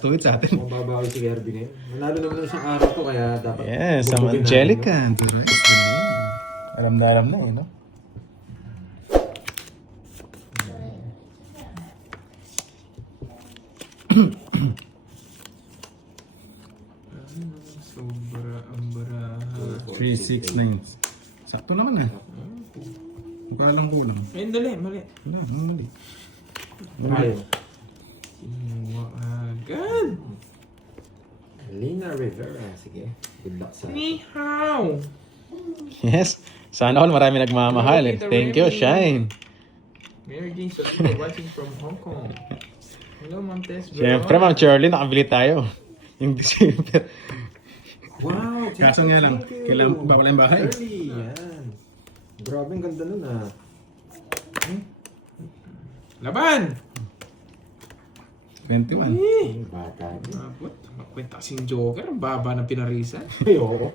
Tuwid sa atin. Mababawal si Kirby ngayon. Nanalo naman isang araw to kaya dapat... Yes, sa bubugin Angelica. Alam na eh, no? Sobra ang baraha. 369. Sakto naman Mukha lang kulang. Ayun, dali, mali. Wala, mali. Ayun. Kinuha agad. Lina Rivera. Sige. Good luck sa... Ni hao. Yes. Sana all marami nagmamahal. Thank you, Shine. Mary Jane Sophia watching from Hong Kong. Hello, Montes. Siyempre, Ma'am Shirley, nakabili tayo. Yung December. Wow! Kaso nga lang, kailangan bawal yung bahay. Early, yan. Grabe, ang ganda nun Laban! 21. Bata. Abot. Makwenta kasing Joker. Ang baba ng pinarisan. Ayoko.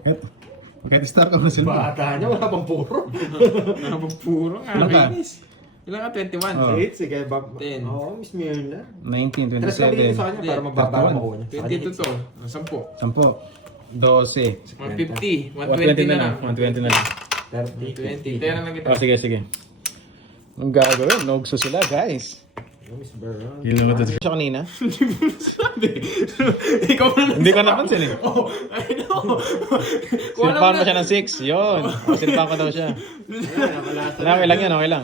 Kahit star ka mo sila. Bata niya, wala pang puro. Napapuro. Ilan ka? Ilan ka? 21. Oh. Sige, Bob. 10. Oo, Miss Mirna. 19, Tres ka dito sa 27, kanya para mababa 31. makuha niya. 22 to. 10. 10, 12. 150. 120 120 na lang. 120 na lang. 30. 20. Tayo na lang kita. Oh, sige, sige. Anong gagawin? Nogso sila, guys. Miss Baron. Yun naman ito siya kanina. Sabi. Ikaw na Hindi ko napansin eh. Oh, I know. Sinipahan mo siya ng 6. Yun. Sinipahan ko daw siya. Okay lang yan, okay lang.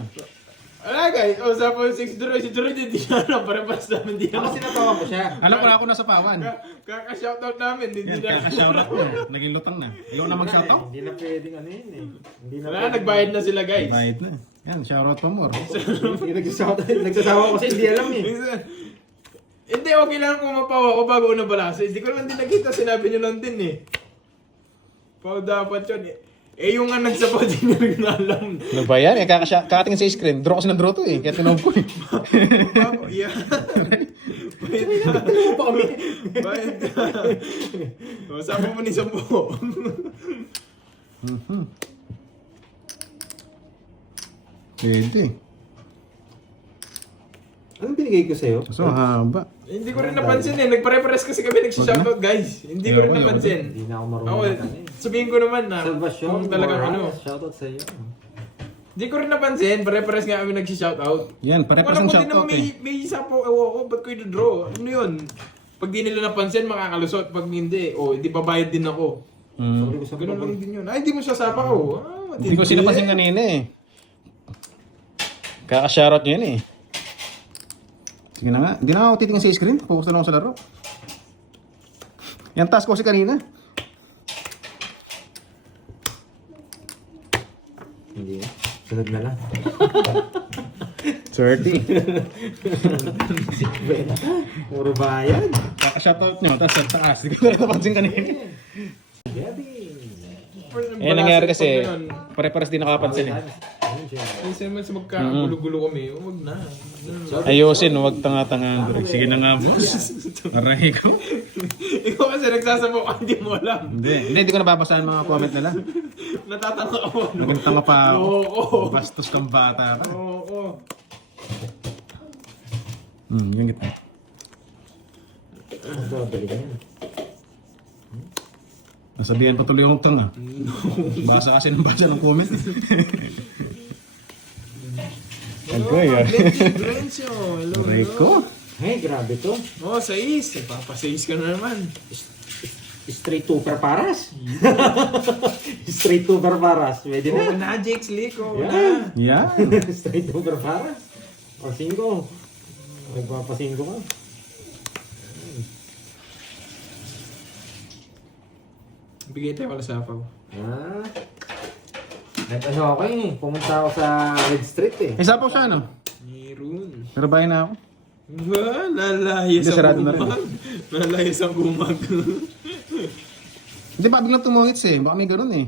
Wala guys, usapan 6 draw. Si Drew hindi siya alam. Pare-pares namin di Ako alam. sinatawa ko siya. Alam ko na ako nasa pawan. Kaka-shoutout namin. Hindi Yan, na. kaka-shoutout na. Naging lutang na. Ikaw na mag-shoutout? Hindi na pwedeng ano yun eh. Hindi na Wala, pwedeng- nagbayad na sila guys. Bayad na. Yan, shoutout pa more. Hindi nagsasawa ko kasi hindi alam eh. Hindi, okay lang kung mapawa ko bago una balasa. Hindi ko naman din nakita. Sinabi nyo lang din eh. Pao dapat yun eh. Eh yung nga nagsapaw din nyo rin alam. Ano ba yan? Kakatingin sa screen. Draw kasi ng draw to eh. Kaya tinawag ko eh. Bago, yeah. Bayad ka. Ano pa kami? Bayad ka. O, saan mo ni Sampo? Pwede. Anong binigay ko sa'yo? So, haba. Hindi ko rin napansin eh. Nagpare-pares kasi kami nagsishoutout guys. Hindi ko rin Ayoko, napansin. Hindi na ako Ako, marunong ano eh. sabihin ko naman na Salvation, kung talagang ano. Shoutout sa'yo. Hindi ko rin napansin. Pare-pares nga kami nagsishoutout. Yan, pare-pares Wala ng ko din naman shoutout eh. may isa po. Ewan ko, ba't ko i-draw? Ano yun? Pag di nila napansin, makakalusot. Pag hindi, hindi babayad din ako. Sabi ko sa Ganun lang din yun. Ay, hindi mo sasapa ko. Hindi ko sinapansin kanina eh. Kaka-shoutout nyo yun eh. Sige na nga. Hindi na ako titingin sa screen. Focus na lang ako sa laro. Yan task ko si kanina. Hindi eh. Sunod na lang. 30. Puro bayad. Kaka-shoutout nyo. Tapos sa taas. Hindi ko na napansin kanina. Gabi. Eh, nangyari kasi, pare-pares din nakapansin eh. Kasi naman sa magkakagulo-gulo kami, huwag na. Ayusin, huwag tanga-tanga. Sige na nga, boss. Aray ko. Ikaw kasi nagsasabok ka, hindi mo alam. Hindi ko nababasahan mga comment nila. Natatanga ako. Naging tanga pa ako. Oo. Bastos kang bata pa. Oo. Yung kita. Ang babalik yan. Nasabihan pa tuloy akong tanga. Basa kasi ng basa ng comment. Okay, Lorenzo, hello. Aray ko. Hey, grabe to. Oh, 6. Papasayis ka na naman. Straight to paras. Straight to paras. Pwede Oo na. na, Jakes League. Oo Yan. na. Yan. Straight to paras. O, 5. Nagpapasingko ka. Bigay tayo wala sa apaw. Nag-ano ako eh. Pumunta ako sa Red Street eh. Isa po siya, no? Meron. Pero bahay na ako. Lalayas Hindi, ang sarado na rin. gumag. Lalayas ang gumag. Hindi pa biglang tumungits eh. Baka may ganun eh.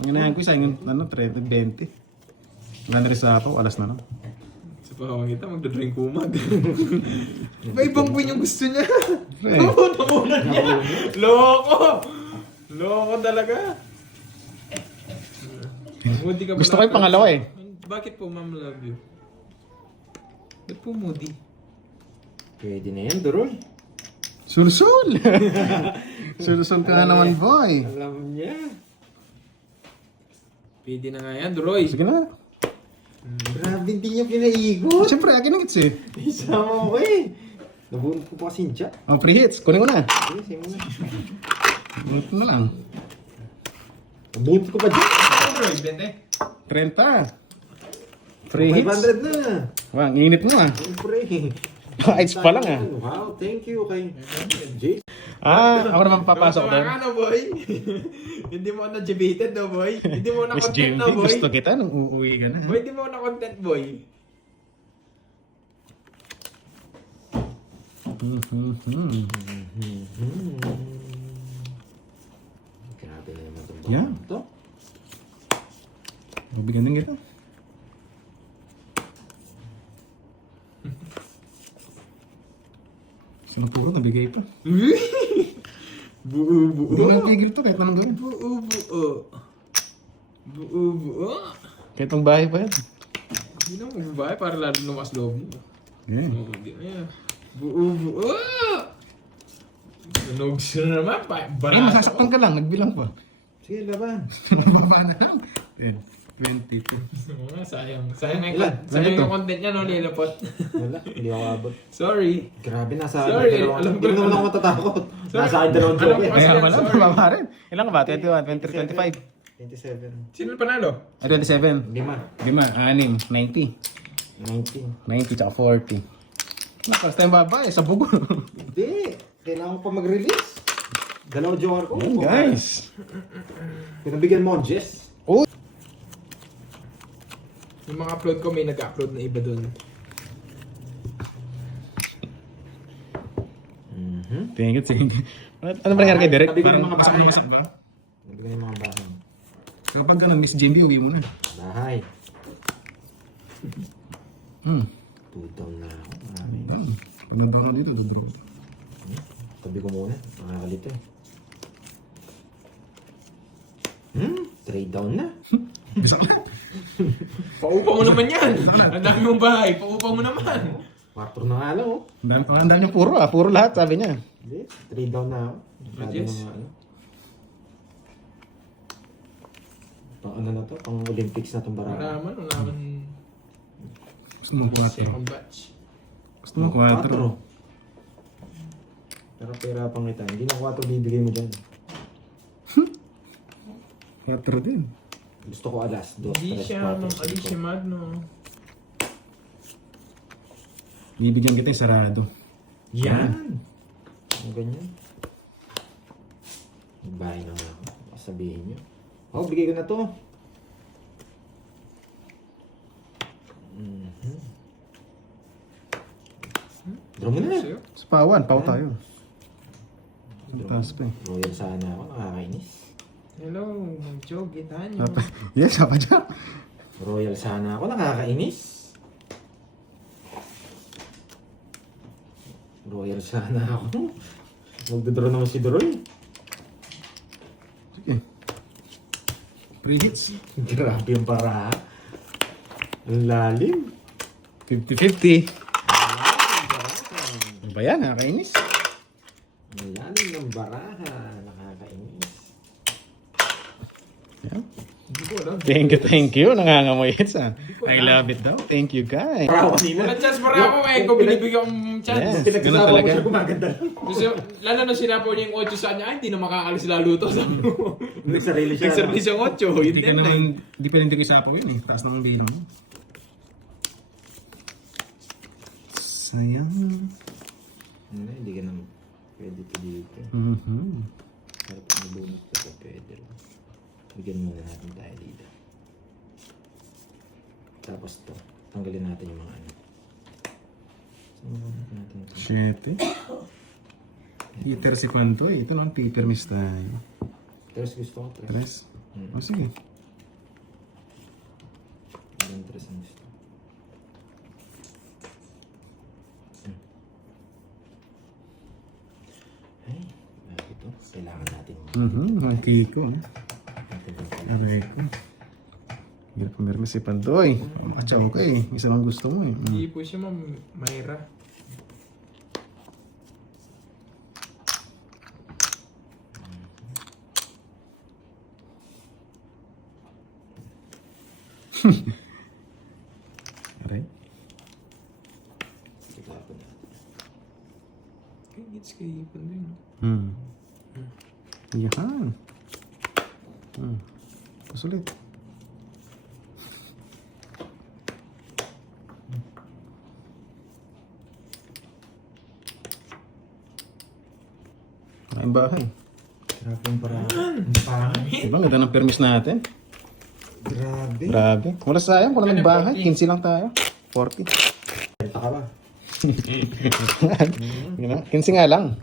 Ang inahan ko isa yung 20. Wala na rin sa ako. Alas na lang. Sa pahawang kita, magdadrink kumag. May ibang queen yung gusto niya. Eh. Nakunan niya. Loko. Loko talaga. Moody ka ba Gusto ko yung pangalawa eh. Bakit po, ma'am, love you? Ba't po moody? Pwede na yan, Durol. Sul-sul! Sul-sul ka na naman, boy. Alam niya. Pwede na nga yan, Roy. Sige na. Grabe, hindi niya pinaigot. Siyempre, akin ang hits eh. Isama ko eh. Nabunot ko pa kasi siya. Oh, free hits. Kunin ko na. Sige, sige mo na. Bunot ko na lang. Nabunot ko pa dyan. Roy, 20. 30. Free hits. 500 na. Wow, ang init mo ah. Siyempre. Hits pa lang ah. Wow, thank you kay Jay. Ako naman papasok doon. Ka na, boy. Hindi mo na-debated, no, boy. Hindi mo Miss na-content, Jimmy, no, boy. gusto kita nung uuwi ka na. Boy, hindi mo na-content, boy. Grabe na naman itong Yeah. baka to. Mabigyan din kita. Sinupuro, nabigay pa. Buo-buo. Hindi na tigil to kahit anong gawin. Buo-buo. Buo-buo. Kahit ang bahay pa yan. Hindi na magbabae para lalo lumas loob mo. Yeah. Buo-buo. Tunog siya na naman. Eh, masasaktan ka lang. Nagbilang pa. Sige, laban. Baba na lang. 10, 22. Sayang. Sayang yung, Ilan? sayang Ito. yung content niya, no, nilapot. Wala, hindi ako abot. Sorry. Grabe, nasa Sorry, akin. alam ko Hindi na. naman ako matatakot. Sorry. Nasa akin dalawang Alam joke ko eh. kasi- Kaya wala, sorry. mababa rin. Ilan ka ba? 21, 23, 25. 27. Sino panalo? 27. 5. 5, 6, 90. 19. 90 tsaka 40. Nakas tayong babae sa bugo. Hindi. Kailangan ko pa mag-release. Dalawang joker ko. Ayan, guys. Pinabigyan mo, Jess. Oh. Yung mga upload ko, may nag-upload na iba dun. Thank you, thank you. Ano ba nangyari kay Derek? Nabigyan Parang ng mga mas bahay. bumasak ba? Nabigyan yung mga bahay. Kapag ka Miss Jimby, uwi mo na. Bahay. Hmm. 2 down na ako. Marami. Pag ka dito, dudro. Tabi ko muna. Makakalito eh. 3 down na. Bisa ka na. Paupa mo naman yan! Ang dami mong bahay, paupa mo naman! 4 na nga lang oh. Ang dami niyang puro ah. Puro lahat, sabi niya. Hindi. 3 down na ako. Masyado Jess? mga ano. Pang ano na to? Pang Olympics na itong Wala baraka. naman, wala naman. Gusto mo 4. Second batch. Gusto mo 4. Pero pera pang kita. Hindi na 4 bibigay mo dyan. 4 din. Gusto ko alas. 2, Hindi 3, siya, 4, hindi siya magno. Bibigyan kita yung sarado. Yan! Ang ganyan. Magbahay na nga ako. Sabihin nyo. Oh, bigay ko na to. Draw mo na. Sa'yo? Sa pawan, pau tayo. Ang taas pa eh. Royal sana ako. Nakakainis. Hello, mag-joke, gitaan nyo. Yes, apa dyan? Royal sana ako. Nakakainis. Royal sana ako. Magdodraw naman si Droy. Sige. Free hits. Grabe yung para. Ang lalim. 50-50. Ano ba yan? Nakakainis. Ang lalim ng baraha. Nakakainis. Yeah. Hindi ko alam. Thank you. Nangangamoy hits ah. I love it daw. Thank you guys. Para kanina. Walang chance para ako eh, kung binibigyan kong chance. Yes. Pinagsasawa Ganun ko talaga. siya gumaganda. Kasi, lalo na sinapo niya yung 8 sa kanya, ay, hindi na makakalis lalo to. Sabi mo. Nagsarili siya. Nagservi siyang 8, yun Hindi ka din naman, lang. hindi pa rin ko isapo yun eh. Taas ng dino mo. Sayang. Hindi ka naman pwede pa dito. Para pag nabunot ka pa pwede lang. Bigyan muna natin tayo dito. Tapos to, tanggalin natin yung mga ano. Tanggalin natin ito. 7. Peter si Panto eh. Ito naman Peter miss tayo. Tres gusto ko, tres. Tres. O sige. Ilang tres ang gusto. Ay, bakit ito? Kailangan natin. Ang kiko eh. Natin ito. Aray ko. Hirap pumirmi si Pantoy. Matyaw ka eh. Isa lang gusto mo eh. Hindi po siya, Ma'am Myra. Aray. Ito ako na. Okay, gets kay ipon din. Yan. Pasulit. Ang bahay. Grabe yung parang. Ang pangit. Diba, ganda ng permis natin. Grabe. Grabe. Wala sayang, wala ng bahay. 15 lang tayo. 40. Benta ka ba? Yun na, 15 nga lang.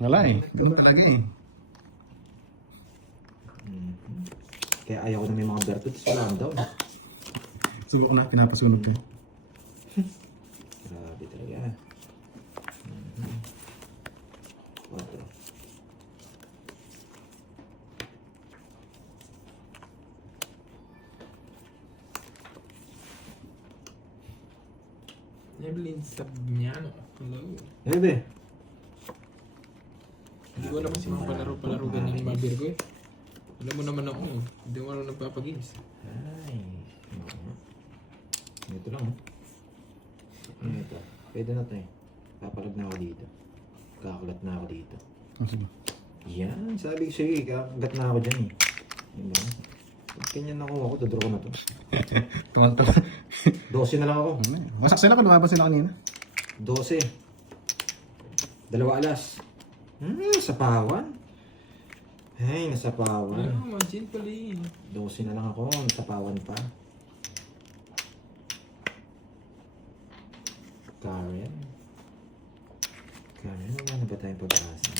Wala eh. Ganda talaga eh. Kaya ayaw ko na may mga bertuts. Wala lang daw. Subok na, pinapasunog ko. Grabe talaga. Otro. Evelyn Sabignano. Hello. Bebe. Hindi ko alam kasi mga palaro ganyan yung mga Virgo eh. Alam mo naman ako eh. Hindi mo alam nagpapagames. Ay. Ito lang. Ito. Pwede na ito eh. Papalag na ako dito. Kakakulat na ako dito. Sige. Yan. Sabi ko sa'yo eh. Kakagat na ako dyan eh. Diba? Pag ganyan ako, dodro ko na to. Tuwan-tuwa. 12 na lang ako. Wasak sila pa, lumaban sila kanina. 12. 2 alas. Sapawan. Ay, nasapawan. Ano, magin pala eh. 12 na lang ako, nasapawan pa. Karen. Karen, wala na ba tayong pag-asa?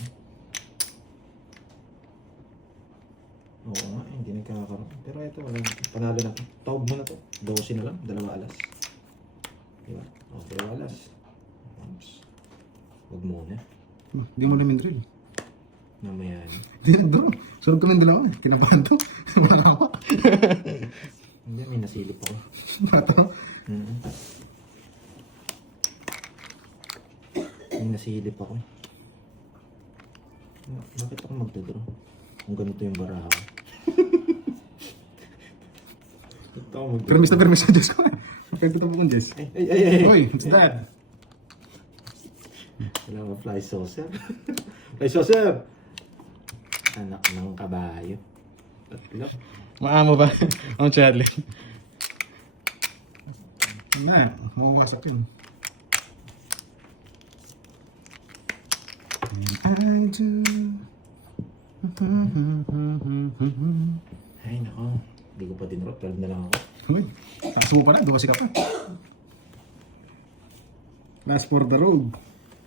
Oo nga, hindi nagkakaroon. Pero ito, wala na. Panalo na to. Taob mo na to. 12 na lang, 2 alas. Diba? O, 2 alas. Oops. Huwag muna. Hindi mo namin drill. Mamaya na. Hindi na bro. Sunog kami dalawa eh. Kinabahan to. Wala ako. Hindi, may nasilip ako. Mato. May nasilip ako. Bakit ako magdodraw? Kung ganito yung baraha ko. Bakit ako magdodraw? Permis na Diyos ko. Pwede ito po kong Diyos. Ay! Hoy, what's that? Wala ba fly saucer? Fly saucer! Anak ng kabayo. Tatlo. Maamo ba? Ang Charlie. Na, mawawasak yun. I do. Ay, nako. Hindi ko pa dinro. 12 na lang ako. Hoy, taas mo pa na. 12 ka pa. Last for the road.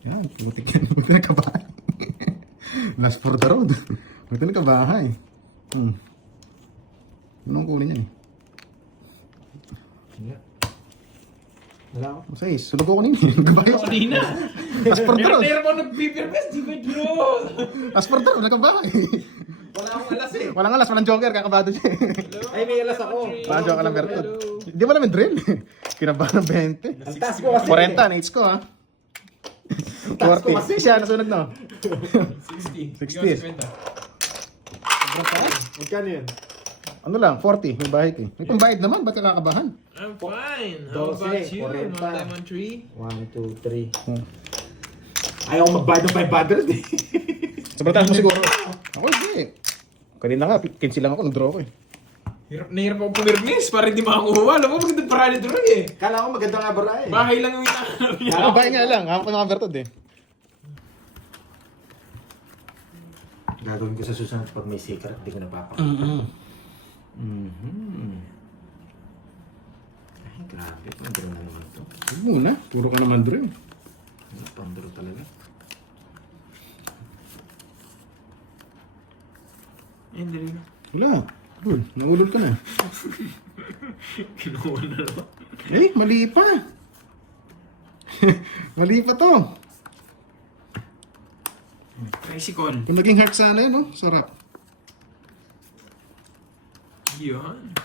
Yan, putik yan. Buti na kabahay. Last for the road. Buti na kabahay. Anong kunin yan eh? Wala. Wala ako. Masay, sulog ko kanina. Nagkabahay ako. Kanina. Last for the road. Meron ako nag-beeper di ba draw? Last for the road. Nagkabahay. Wala akong alas eh. Walang alas, walang joker. Kakabado siya. Ay, may alas ako. Walang joker lang Bertod. Hindi mo namin drill. Kinabahan ng 20. Ang taas ko kasi. 40, nates ko ha. Taas ko kasi. 40. Siya, nasunod no. 60. 60. Sobrang taas. Magkano yun? Ano lang, 40. May bahid eh. May pambayad naman, ba't ka kakabahan? I'm fine. How about 12, you? 40. Mga lemon tree? 1, 2, 3. Ayaw ko magbayad ng 500 eh. Sobrang taas mo siguro. Ako hindi. Kanina nga, 15 lang ako, nag-draw ko eh. Hirap na hirap ako pumirmis para hindi makakuha. Alam mo, magandang paraan ito rin eh. Kala ko maganda nga bara eh. Bahay lang yung inahanap niya. Ako bahay nga lang, ako mga Bertod eh. Gagawin ko sa susunod pag may secret, hindi ko napapakita. Ay, grabe. Pandro na naman ito. Huwag muna, puro ka naman draw eh. Pandro talaga. Eh, hindi na. Wala. Lul, naulol ka na. Kinuha na naman. Eh, mali pa. Mali pa to. Tricycle. Kung naging heart sana yun, no? Sarap. Yun.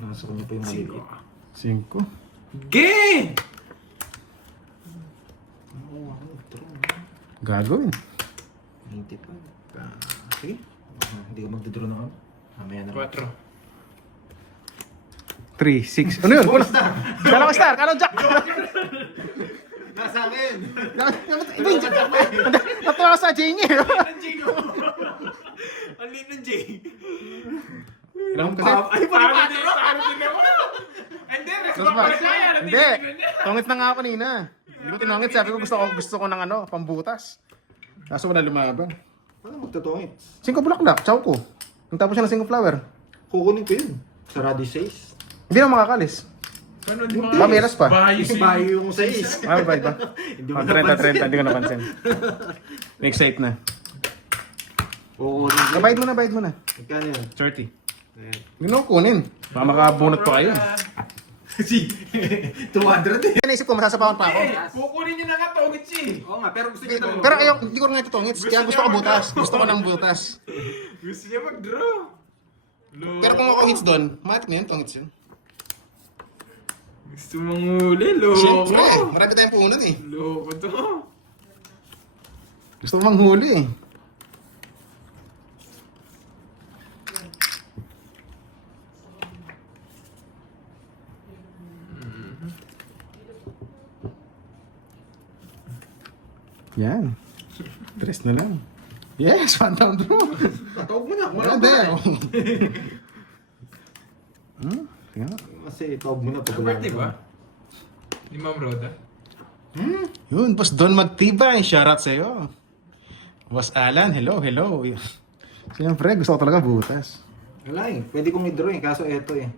Nasa kanya pa yung maliit. 5. Gay! Oo, ako. Draw. Gagawin. 95. Sige. Hindi ko magdodraw na ako. Mamaya na. 4. 3, 6. Ano yun? Kala ko star. Kala ko jack. Nasa akin! Iba yung jack. Natuwa ko sa Jane eh. Ang Jay ko. Ang liit ng Jay. Alam mo kasi. Ay, parang din ako. Hindi, Tapos ba? Hindi. Tungit na nga ako kanina. Hindi ko tinungit. Sabi ko gusto ko ng ano, pambutas. Kaso wala lumaban. Paano magtutungit? 5 bulaklak. Chow ko. Nung tapos siya ng 5 flower. Kukunin ko yun. Sa Radices. Hindi na makakalis. Ano, di ba? Mamiras pa. Bahay si... Bayo yung 6. Ah, ba ba? Hindi mo 30, hindi ko napansin. Make safe na. Kukunin ko. Bayad mo na, bayad mo na. Magkano yun? 30. Ayan. Hindi na kunin. Baka makabunot pa kayo. Si 200 eh. Naisip ko, masasapawan pa ako. Kukunin niyo na nga, tungit siya eh. Oo nga, pero gusto niya ito. Pero ayaw, hindi ko rin ito tungits. Kaya gusto ko butas. Gusto ko ng butas. Gusto niya mag-draw. Pero kung ako hits doon, matik na yun, tungits yun. Gusto mong huli, loko. Siyempre, marami tayong puhunan eh. Loko to. Gusto ko manghuli eh. Yan. Tres na lang. Yes, one down draw. Tawag mo na. Wala Hindi. ba? Sige nga. Kasi tawag mo na pag Ang wala birthday ka. ba? Ni Ma'am Rhoda? Yun, Boss Don Magtibay. Shoutout sa'yo. Boss Alan, hello, hello. Siyempre, gusto ko talaga butas. Wala eh. Pwede kong i-draw eh. Kaso eto eh.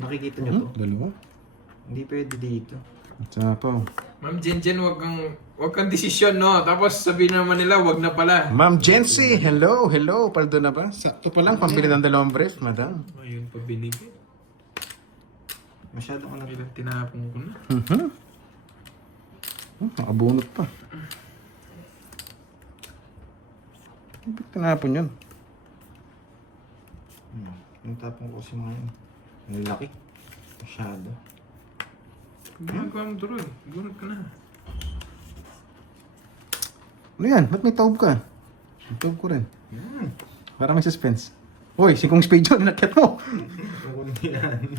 Nakikita nyo to. Dalawa. Hindi pwede dito. Sapaw. Ma'am Jen, wag kang desisyon, no? Tapos sabihin naman nila, wag na pala. Ma'am Jency, hello, hello. Paldo na ba? Sakto pa lang, pambili ng dalawang brief, madam. Ayun pa binigay. Masyado ko na. Ilang tinapon ko na. Nakabunot pa. Ba't tinapon yun? Yung tapong ko kasi mga yun. Ang laki. Masyado. Ginagawa mo tuloy. Gunod ka na. Ano yan? Ba't may taob ka? May taob ko rin. Hmm. Para may suspense. Uy, 5 speed yun, inakyat mo. Ano yan?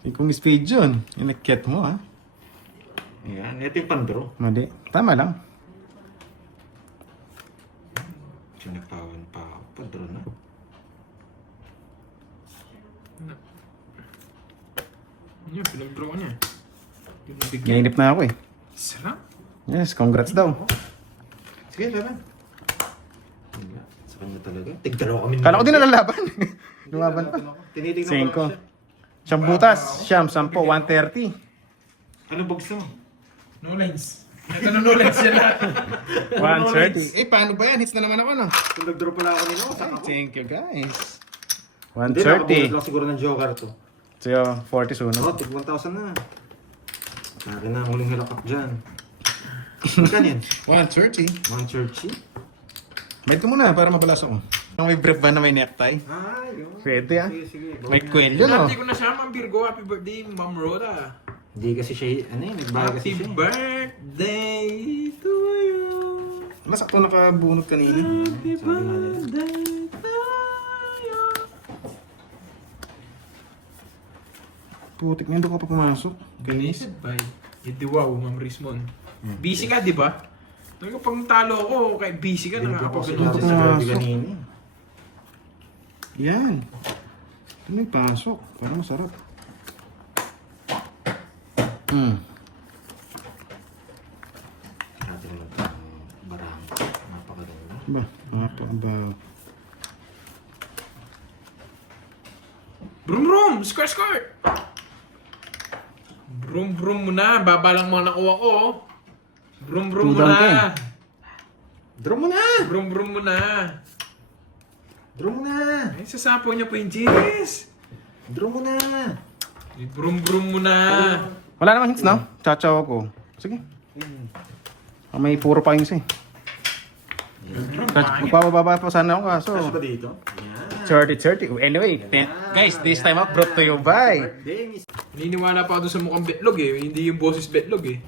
5 speed yun, inakyat mo ha. Ayan. Ito yung pan-draw. Mali. Tama lang. Sinapawan pa ako. Pa-draw na. Yan, pinag-draw ko niya. Yun ang bigyan. Nainip na ako eh. Sarap. Yes, congrats daw. Sige, laban. Wala. Sa kanya talaga. Tigdalaw kami. Kala ko din nalalaban. Lumaban pa. Tinitignan ko 5. lang siya. Siyam butas. Siyam, 10, 130. Anong box mo? No lines. Ito na no lines yan lahat. 130. Eh, paano ba yan? Hits na naman ako, no? Kung nag-draw pala ako nila, saka ako. Thank you, guys. Hindi, nakabunod 130. lang siguro ng Joker to. So, 40 sunod. Oh, tig 1,000 na. Sa akin na ang huling hilakap dyan. Magkano yan? 130. 130? Bayad ko muna para mabalas ako. May brief ba na may necktie? Ah, yun. Pwede, ah. Sige, sige. May kwelyo, no? Hindi ko na siya, Ma'am Virgo. Happy birthday, Ma'am Rhoda. Hindi kasi siya, ano yun, nagbahay kasi Happy siya. birthday to you. Masakto nakabunot kanina. Happy Sabi nga nila. birthday to you. Putik na, doon ka pa pumasok. Ganis by Idiwaw, Ma'am Rismon. Busy ka, di ba? Pag talo ako, kahit busy ka, Hindi ko kasi nakakapagano'n natin sa grabe kanina. Yan. Ito na yung pasok. Parang masarap. Natin naman ito barang. Napakaganda. Ba? Ba? Brum brum! Squirt squirt! Brum brum muna, baba lang mga nakuha ko. Oh. Brum brum Two down muna. Draw mo na! Brum brum muna. Draw mo na! Ay, sasapo niya pa yung Jis. Draw mo na! Brum brum muna. Wala namang hits, no? Chachaw ako. Sige. May puro pa yun siya eh. Magpapababa pa sana ako kaso. Cash ba dito? 30-30. Anyway, guys, this time up brought to you by Birthday, miss. Naniniwala pa ako doon sa mukhang betlog eh. Hindi yung boses betlog eh.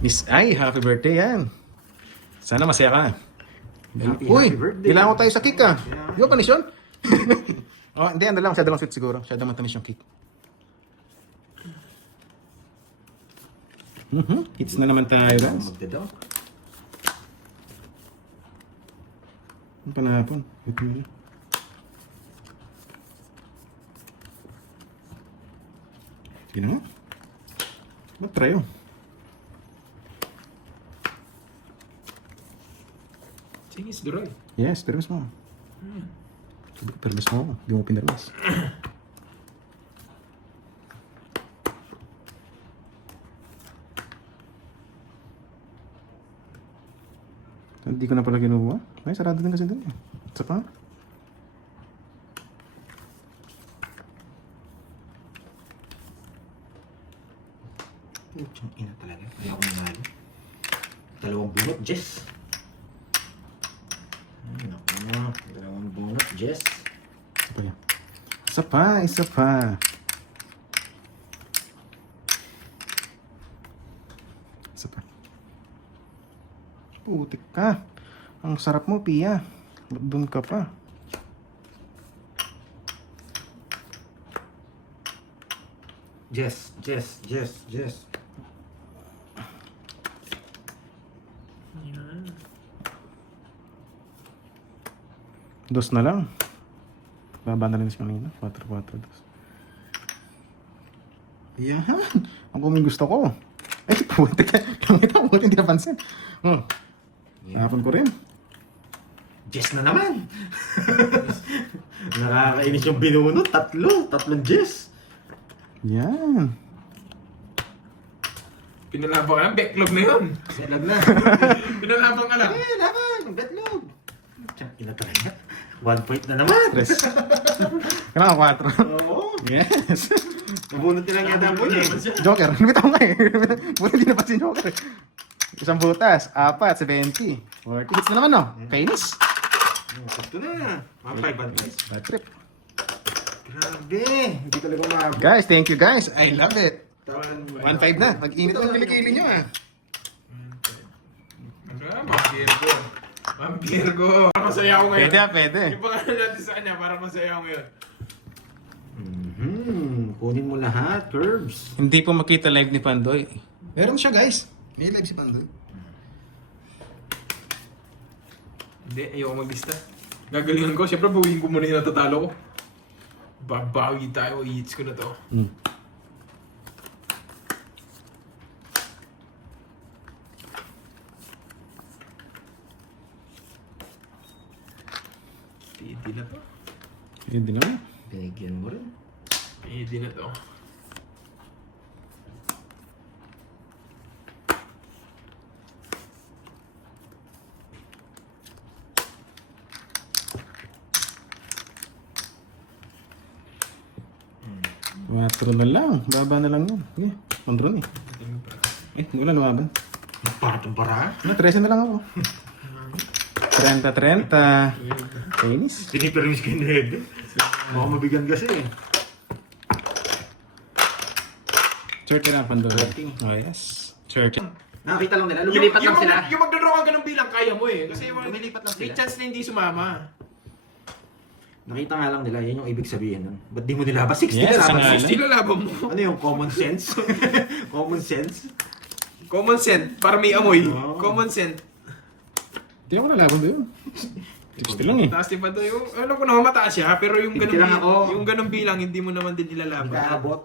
Miss Ai. Happy birthday yan. Sana masaya ka. Happy Uy, birthday. kailangan ko tayo sa kick ah. Di ba panisyon? Oh, hindi, ano lang, masyado lang sweet siguro. Masyado matamis yung cake. Hits na naman tayo, guys. Magdadaw. Ang panahapon. Wait mo. Sige na. Ba't try oh? Sige, duroy. Yes, permis mo. Permis mo. Hindi mo pinarmis. Hindi ko na pala kinuha. Ay, sarado din kasi dun eh. Isa pa? Putsang ina talaga. Kaya ako nanalo. Dalawang bunot, Jess. Ay, naku na. Dalawang bunot, Jess. Isa pa yan. Isa pa, isa pa. Isa pa. Putik ka. Ang sarap mo, Pia. Ba't doon ka pa? Jess, Jess, Jess, Jess. Dos na lang. Baba na rin siya kanina. 4-4, dos. Yan. Ang kuming gusto ko. Ay, putik ka. Langit ako. Hindi napansin. Hapon ko rin. Jess na naman. Nakakainis yung binunot. Tatlong Jess. Yan. Pinalabang ka lang, backlog na yun. Betlog na. Pinalabang ka lang. Laban. Betlog. Tiyang ina talaga. 1 point na naman. Tres. Kailangan 4. Oo. Yes. Nabunot nila nga damo niya. Joker. Lumitaw nga eh. Buti hindi napansin Joker. Isang butas. 4, 70. 40 hits na naman no. Kainis. Sakto na. 1-5. Bad trip. Grabe. Hindi talaga umabot. Guys, thank you guys. I love it. Tawan mo. 1-5 na. Mag-init ang kilikili nyo ah. Vampirgo. Vampirgo. Para masaya ako ngayon. Pwede ah, pwede. Yung pangalan natin sa kanya, para masaya ako ngayon. Kunin mo lahat, Curbs. Hindi po makita live ni Pandoy. Meron siya guys. May live si Pandoy. Hindi, ayoko maglista. Gagalingan ko. Siyempre, buwiin ko muna yung natatalo ko. Babawi tayo. I-hits ko na to. Pwede na to. Hindi naman. Binigyan mo rin. Pwede na to. Matro na lang. Baba na lang yun. Okay. Mandron eh. Wala lumaban. Para itong para. 13 na lang ako. 30-30. Kainis. Pinipermis ko yung head. Baka mabigyan kasi eh. 30 na Pandoy. Oh yes. 30. Nakakita lang nila. Lumilipat lang sila. Yung magdodraw ka ganun bilang kaya mo eh. Kasi Lumilipat lang may sila. chance na hindi sumama. Nakita nga lang nila, yun yung ibig sabihin nun. Ba't di mo nilabas? 60 Yes, na ang labas. 60 na laban mo. Ano yung common sense? Common sense? Common sense. Para may amoy. Oh. Common sense. Hindi ako nalaban doon. 60 lang eh. Taas din pa to yung, alam ko naman mataas siya, pero yung 50 ganun, lang ako. yung ganun bilang, hindi mo naman din ilalaban. Nakaabot.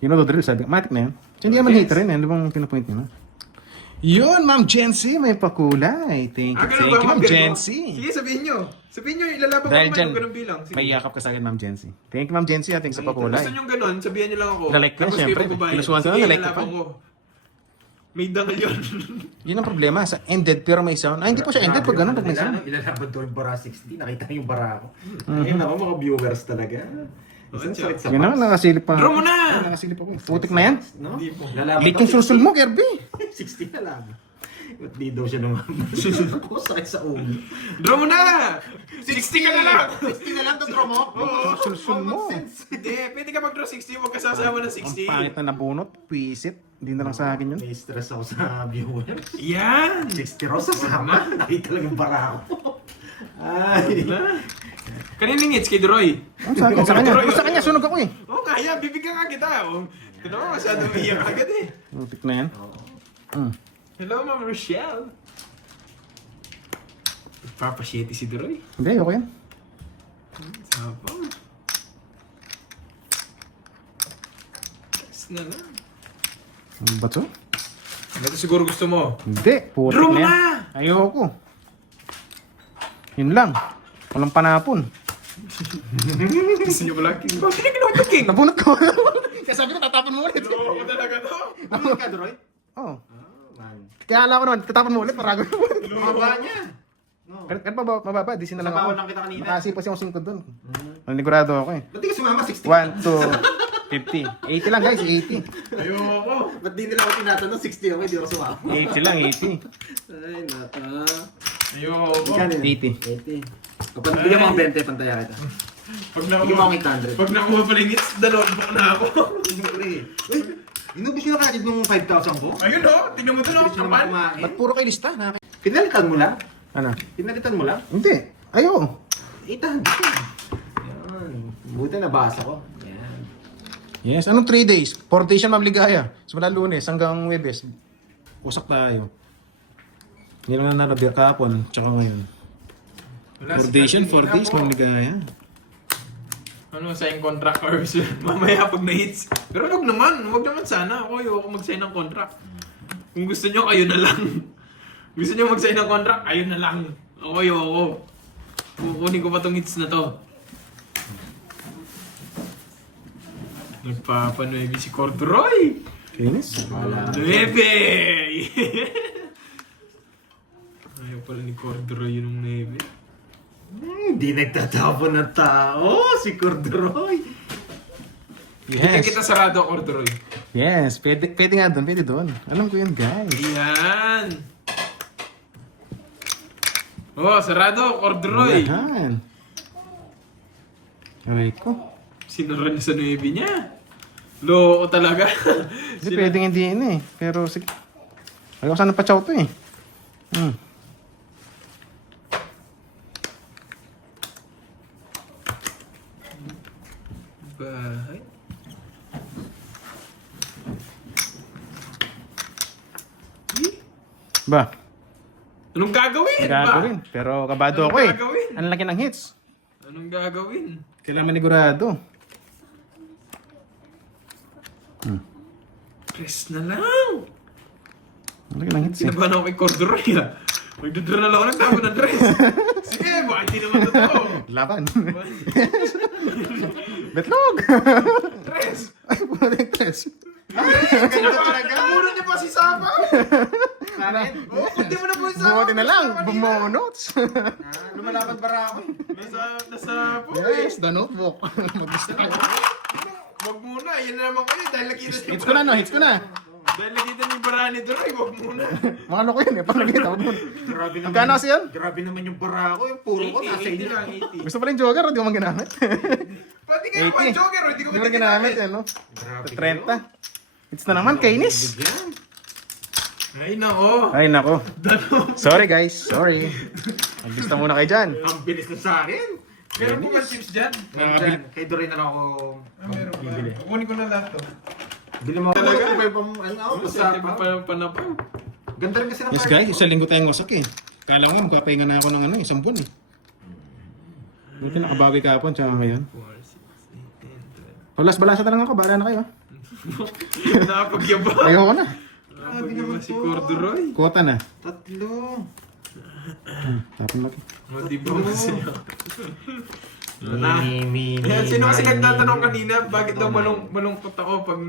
You know the drill, sabi. Matic na yun. So, hindi naman hater rin eh. Ano bang pinapoint niyo na? Yun, Ma'am Jency, may pakulay. Thank you, thank you, Ma'am Jency. Sige, sabihin nyo. Sabihin nyo, ilalaban ko Dahil naman dyan, yung ganun bilang. Sige. may yakap ka sa akin, Ma'am Jency. Thank you, Ma'am Jency, ating sa pakulay. Gusto nyo ganun, sabihin nyo lang ako. Lalike ko, Tapos syempre. kayo babae. Kinusuhan ko na, Sige, lalike ko ilalaban pa. ko. May dangal yun. Yun ang problema. Sa ended, pero may sound. Ay, hindi po siya ended pag gano'n, pag may sound. Ilalaban to yung bara 60. Nakita yung bara ko. Ayun ako, mga viewers talaga. Isang sakit sa Yun naman, nakasilip pa. Draw mo na! Ay, nakasilip ako. Putik na yan. No? Hindi po. Lalaban Lik to yung sulsul mo, Kirby. 60 na lang. Ba't di daw siya naman? Ako sakit sa ulo. Draw mo na! 60 ka na lang! 60 na lang to draw mo? Oo. Sulsul mo. Hindi, pwede ka mag-draw 60, huwag ka sasama ng Ang 60. pangit na nabunot. Pisit. Hindi na lang sa akin yun. May stress ako sa viewers. Yan! 60 raw sasama. Nakita lang yung bara ko. Ay. Na. Kaninong hits kay Duroy? Ang sa akin, sa kanya. Sa kanya, sunog ako eh. Oo, kaya. Bibigyan ka kita. Oh. Ito naman, masyadong iyak agad eh. Lutik na yan. Hello, Ma'am Rochelle. Papasyete si Duroy. Hindi, okay yan. Sabang. Yes na lang. Ano ba to? Ito siguro gusto mo. Hindi, putik Draw na yan. na! Ayoko. Yun lang. Walang panapon. Gusto niyo pala king. Bakit hindi kinuha yung king? Nabunot ko. Kaya sabi ko, tatapon mo ulit. Oo, talaga to. Nabunod ka, Duroy? Oo. Man. Kaya alam ko naman, tatapon mo ulit, parago. Mababa niya. No. Kahit mababa, di na lang Sa ako. bawal lang kita kanina. Nakasipas yung 5 doon. Nanigurado ako eh. Ba't di ka sumama 60? 1, 2, 50. 80 lang guys, 80. Ayoko. Ba't di nila ako tinatanong 60 ako, hindi ako sumama? 80 lang, 80. Ay, nata. Ayoko. 80. 80. Kapag bigyan mo ang 20, pantaya kita. Pag Bigyan mo nakuha, akong 800. pag nakuha pala yung hits, dalawang book na ako. Siyempre. Uy, inubos nyo na kagad nung 5,000 ko? Ayun o, tingnan mo doon ako Bilis naman kapan. kumain. Ba't puro kayo lista? Pinalitan mo lang? Ano? Pinalitan mo lang? Hindi. Ayo. 800. Yan. Buti nabasa ko. Yan. Yes, anong 3 days? 4 days yan, Ma'am Ligaya. Simula Lunes hanggang Webes. Usak tayo. Hindi lang na narabiya kahapon, tsaka ngayon. 4 days yan, 4 days, Ma'am Ligaya. Ano, sign contract or mamaya pag na-hits. Pero wag naman sana. Ako ayoko mag-sign ng contract. Kung gusto nyo, kayo na lang. Gusto nyo mag-sign ng contract, ayun na lang. Ako ayoko. Kukunin ko pa tong hits na to. Nagpapanuebi si Corduroy. Kinis? Nuebe! Ayaw pala ni Corduroy yung nuebe. Hindi nagtatapon ng tao, si Corduroy. Bigyan Yes. kita sarado, Corduroy. Yes, pwede nga doon, pwede doon. Alam ko yun, guys. Ayan! Oh, sarado, Corduroy. Yan. Aray ko. Sinura niya sa nuebi niya. Loko talaga. Hindi pwedeng hindi yun eh. Pero sige. Ayaw ko sana pa-chow to eh. Bahay. Ba? Anong gagawin? Gagawin. Pero kabado Anong ako eh. gagawin? Ang laki ng hits. Anong gagawin? Kailangan manigurado. Press na lang. Ang laki ng hits eh. Sinabahan ako kay Corduroy ah. Magdodra na lang ako ng tabo ng dress. Sige, baka hindi naman totoo. Laban. Betlog! Dress! Ay, puro na yung tres. Muna niya pa si Sapa. Oo, kundi mo na po si Sapa. Bumote na lang. Bumonots. Lumalaban bara ako. Nasa po. Yes, the notebook. Mabista ka. Wag muna, yan na naman kayo dahil nakita niyo. Hits ko na no, hits ko na. Dahil nakita niyo yung bara ni Duroy, wag muna. Mga ano ko yun eh, pag nakita ko doon. Grabe naman. Magkano kasi yun? Grabe naman yung bara ko. Yung puro ko nasa 80 inyo. lang, 80. Gusto pala yung joker, hindi ko man ginamit. Pati kayo pa 80. joker, hindi ko Hindi ko man ginamit eh, no? Grabe 30. Hits na naman, kainis. Bigyan. Ay nako. Ay nako. Sorry guys, sorry. Magbista muna kayo dyan. Ang bilis na sa akin. Meron po ba chips dyan? Dyan, kay Doray na lang ako Meron pa. bibili. Kukunin ko na lahat to. Bili mo ako. Talaga? Ano ba yung ano ako? Masarap Pasapa. pa panapaw. Ganda rin kasi ng Yes party guys, ko. isang linggo tayong wasak eh. Kala ko magpapahinga na ako ng ano, isang buwan eh. Buti nakabawi kahapon, tsaka ngayon. 4, 6, 8, 10, 12. Balas-balasa na lang ako, bahala na kayo. Nakapagyaba. Ayaw ko na. Nakapagyaba si Corduroy. Kuota na. Tatlo. Tapon mo. Matibang sa'yo. Ayan, sino kasi nagtatanong kanina, bakit daw malungkot ako pag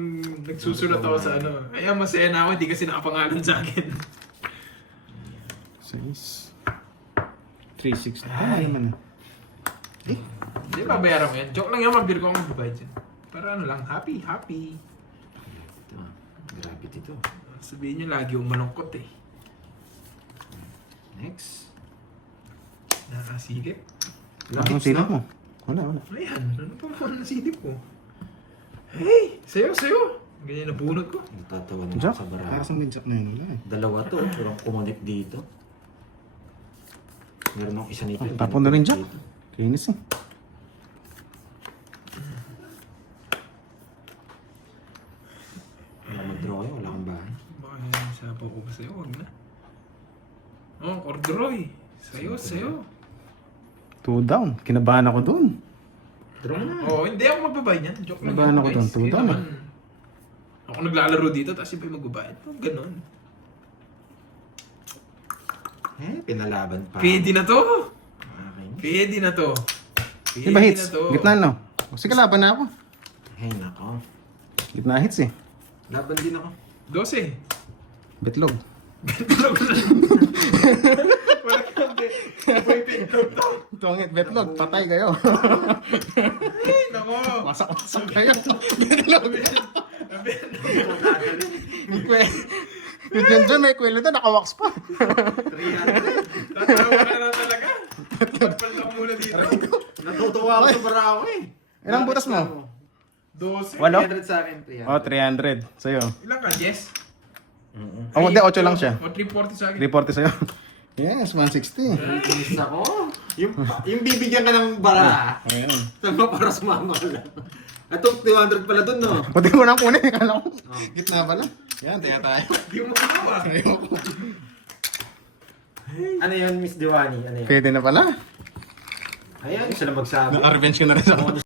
nagsusulat ako sa ano. Ayan, masaya na ako, hindi kasi nakapangalan sa akin. 6. 360. Ay, naman ah. Hindi, babayaran mo yan. Joke lang yan, mabir ko akong babayad dyan. Para ano lang, happy. Ito. Grabe dito. Sabihin nyo lagi yung malungkot eh. Next. Nakasigip. Ano ang silip mo? Wala. Ayan, ano pa mga nasilip ko? Hey, sayo. Ganyan na bunot ko. Nagtatawa na Jack? ako sa bara. Kakasang binsak na yun. Wala eh. Dalawa to. Pero kumonect dito. Meron akong isa nito. Tapon na rin, Jack. Dito. Kainis eh. Sa'yo, wag na. Oh, corduroy. Sa'yo. 2 down. Kinabahan ako dun. Draw na. Oo, hindi ako magbabayad niyan. Joke lang. Nabahan yan, ako guys. dun, Kaya tuta na. naman, ako naglalaro dito, tapos iba yung magbabayad. Oh, ganun. Pinalaban pa. Pwede na to. Okay. Pwede na to. Di ba hits? Gitna no? Sige, laban na ako. Ay, nako. Gitna hits eh. Laban din ako. 12. Betlog. Wala kang boy pinlog to. Tungit, betlog. Patay kayo. Ay, nako. Wasak-wasak kayo. Betlog. Yung dyan may kwelo ito, nakawax pa. Tatawa ka na talaga. Pagpal lang muna dito. Natutuwa ako sa Barako eh. Ilang butas mo? 12. Walo? 300 sa akin, 300. Oh, 300. Sa'yo. Ilang ka, Jess? Oh, hindi, 8 lang siya. O, 340 sa akin. 340 sa'yo. Yes, 160. Inis ako. Yung bibigyan ka ng bara. Ayan. Tama para sumama lang. Ito, 200 pala dun, no? Pati ko nang kunin. Kala ko. Gitna pala. Yan, taya tayo. Di mo ginawa. Ayoko. Ano yun, Miss Diwani? Ano yun? Pwede na pala. Ayan, siya na magsabi. Na-revenge ko na rin sa